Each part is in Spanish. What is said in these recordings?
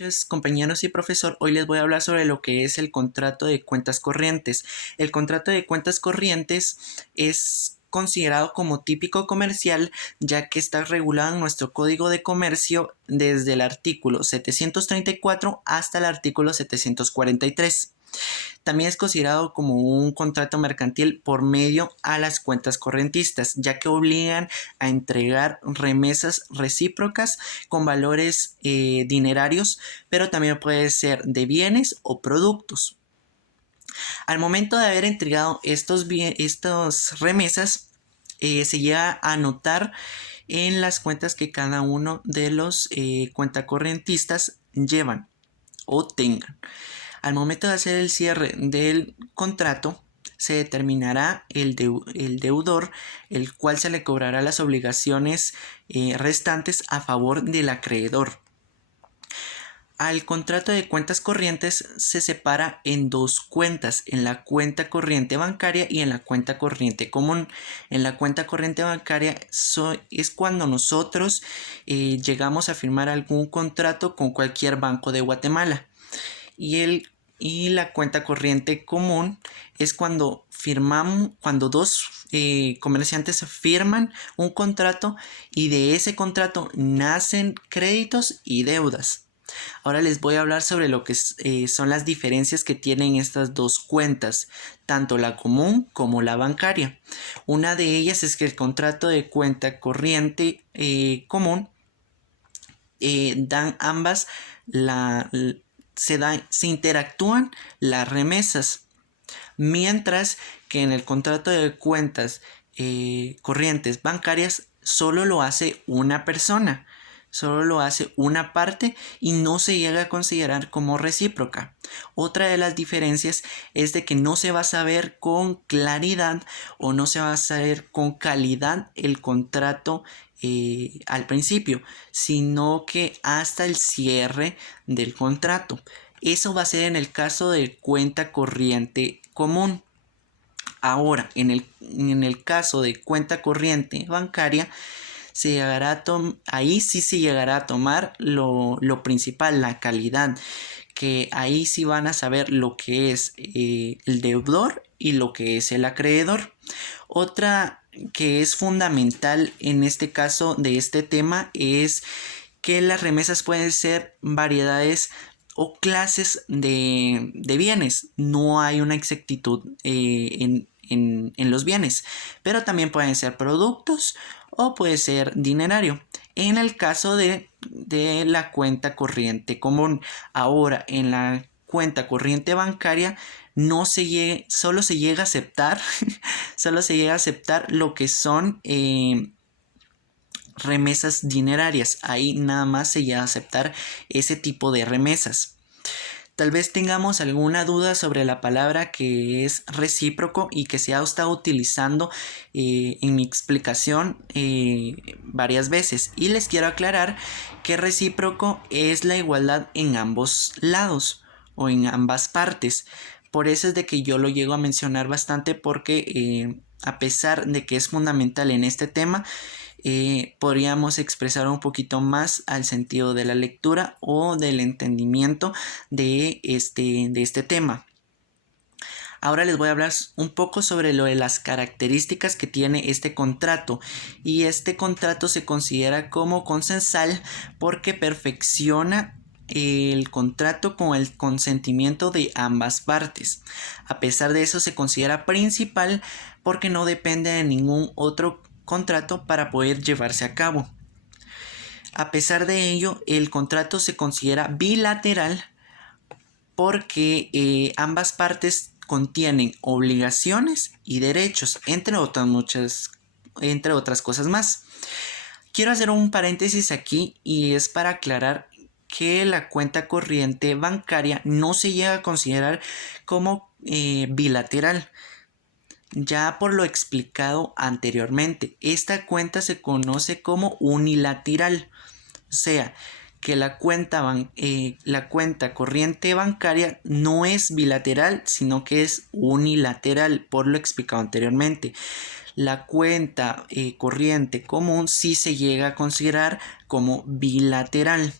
Noches, compañeros y profesor. Hoy les voy a hablar sobre lo que es el contrato de cuentas corrientes. El contrato de cuentas corrientes es considerado como típico comercial, ya que está regulado en nuestro Código de Comercio desde el artículo 734 hasta el artículo 743. También es considerado como un contrato mercantil por medio a las cuentas correntistas, ya que obligan a entregar remesas recíprocas con valores dinerarios, pero también puede ser de bienes o productos. Al momento de haber entregado estas remesas, se llega a anotar en las cuentas que cada uno de los cuentacorrentistas llevan o tengan. Al momento de hacer el cierre del contrato, se determinará el deudor, el cual se le cobrará las obligaciones restantes a favor del acreedor. Al contrato de cuentas corrientes se separa en dos cuentas, en la cuenta corriente bancaria y en la cuenta corriente común. En la cuenta corriente bancaria es cuando nosotros llegamos a firmar algún contrato con cualquier banco de Guatemala. Y la cuenta corriente común es cuando dos comerciantes firman un contrato y de ese contrato nacen créditos y deudas. Ahora les voy a hablar sobre lo que son las diferencias que tienen estas dos cuentas, tanto la común como la bancaria. Una de ellas es que el contrato de cuenta corriente común dan ambas se interactúan las remesas, mientras que en el contrato de cuentas corrientes bancarias solo lo hace una persona, solo lo hace una parte y no se llega a considerar como recíproca. Otra de las diferencias es de que no se va a saber con claridad o no se va a saber con calidad el contrato al principio, sino que hasta el cierre del contrato. Eso va a ser en el caso de cuenta corriente común. Ahora, en el caso de cuenta corriente bancaria, ahí sí se llegará a tomar lo principal, la calidad, que ahí sí van a saber lo que es el deudor y lo que es el acreedor. Otra que es fundamental en este caso de este tema es que las remesas pueden ser variedades o clases de bienes. No hay una exactitud en los bienes, pero también pueden ser productos o puede ser dinerario. En el caso de la cuenta corriente común, ahora en la cuenta corriente bancaria solo se llega a aceptar solo se llega a aceptar lo que son remesas dinerarias. Ahí nada más se llega a aceptar ese tipo de remesas. Tal vez tengamos alguna duda sobre la palabra que es recíproco y que se ha estado utilizando en mi explicación varias veces. Y les quiero aclarar que recíproco es la igualdad en ambos lados o en ambas partes. Por eso es de que yo lo llego a mencionar bastante porque a pesar de que es fundamental en este tema, podríamos expresar un poquito más al sentido de la lectura o del entendimiento de este tema. Ahora les voy a hablar un poco sobre lo de las características que tiene este contrato. Y este contrato se considera como consensal porque perfecciona el contrato con el consentimiento de ambas partes. A pesar de eso, se considera principal porque no depende de ningún otro contrato para poder llevarse a cabo. A pesar de ello, el contrato se considera bilateral porque ambas partes contienen obligaciones y derechos, entre otras cosas más. Quiero hacer un paréntesis aquí y es para aclarar que la cuenta corriente bancaria no se llega a considerar como bilateral. Ya por lo explicado anteriormente, esta cuenta se conoce como unilateral, o sea, que la cuenta corriente bancaria no es bilateral, sino que es unilateral, por lo explicado anteriormente. La cuenta corriente común sí se llega a considerar como bilateral.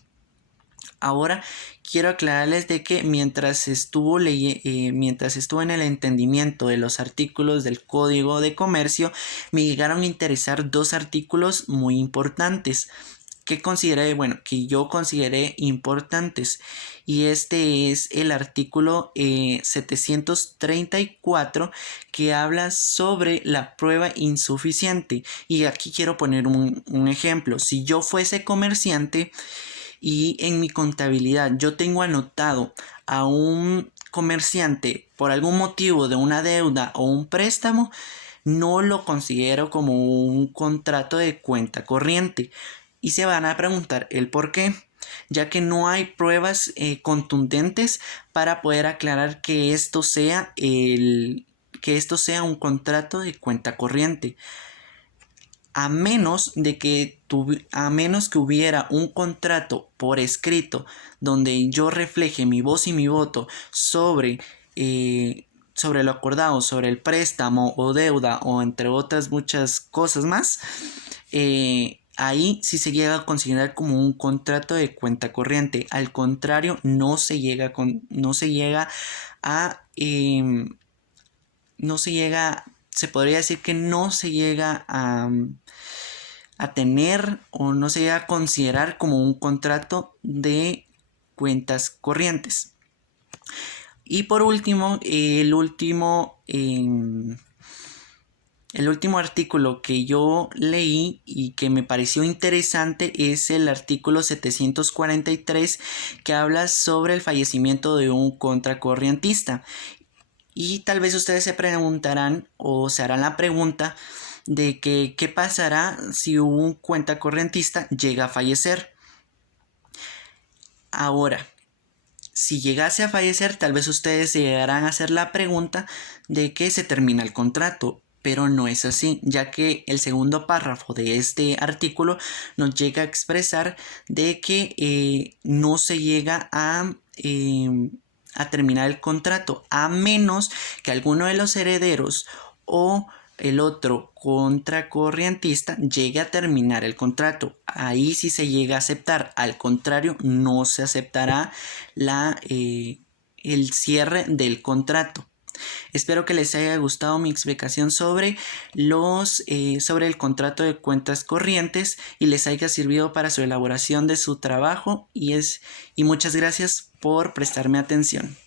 Ahora quiero aclararles de que mientras estuve en el entendimiento de los artículos del Código de Comercio, me llegaron a interesar dos artículos muy importantes que yo consideré importantes. Y este es el artículo 734, que habla sobre la prueba insuficiente. Y aquí quiero poner un ejemplo. Si yo fuese comerciante y en mi contabilidad yo tengo anotado a un comerciante por algún motivo de una deuda o un préstamo, no lo considero como un contrato de cuenta corriente. Y se van a preguntar el por qué, ya que no hay pruebas contundentes para poder aclarar que esto sea un contrato de cuenta corriente. A menos que hubiera un contrato por escrito donde yo refleje mi voz y mi voto sobre lo acordado, sobre el préstamo o deuda o entre otras muchas cosas más, ahí sí se llega a considerar como un contrato de cuenta corriente. Al contrario, no se llega a se podría decir que no se llega a tener o no se llega a considerar como un contrato de cuentas corrientes. Y por último, el último artículo que yo leí y que me pareció interesante es el artículo 743, que habla sobre el fallecimiento de un contracorrientista. Y tal vez ustedes se preguntarán o se harán la pregunta de que qué pasará si un cuentacorrientista llega a fallecer. Ahora, si llegase a fallecer, tal vez ustedes se llegarán a hacer la pregunta de que se termina el contrato, pero no es así, ya que el segundo párrafo de este artículo nos llega a expresar de que no se llega a terminar el contrato, a menos que alguno de los herederos o el otro contracorrientista llegue a terminar el contrato. Ahí sí se llega a aceptar. Al contrario, no se aceptará el cierre del contrato. Espero que les haya gustado mi explicación sobre el contrato de cuentas corrientes y les haya servido para su elaboración de su trabajo y muchas gracias por prestarme atención.